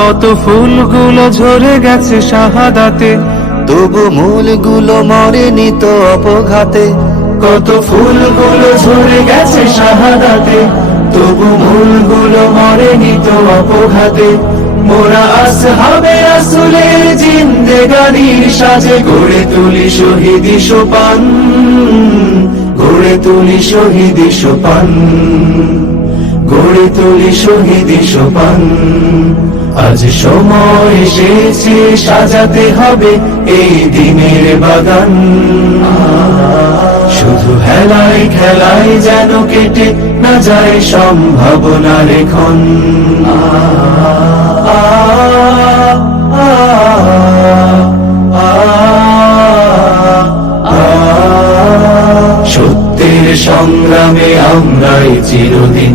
কত ফুলগুলো ঝরে গেছে শাহাদাতে তবু মূলগুলো মরে নিত অপঘাতে কত ফুলগুলো ঝরে গেছে শাহাদাতে তবু মূলগুলো মরে নিত অপঘাতে মোরা আসলে আসলের গাড়ির সাজে গড়ে তুলি শহীদ সোপান গড়ে তুলি শহীদ সোপান গড়ে তুলি শহীদি সোপান আজ সময় এসেছে সাজাতে হবে এই দিনের বাগান শুধু হেলায় খেলায় যেন কেটে না যায় সম্ভাবনা রেখন সত্যের সংগ্রামে আমরাই চিরদিন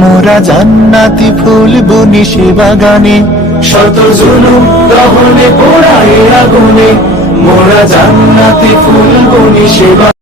মোরা জান্নাতি ফুল বনি সে বাগানে শত জুলুম দহনে পোড়ায় আগুনে মোরা জান্নাতি ফুল বনি সে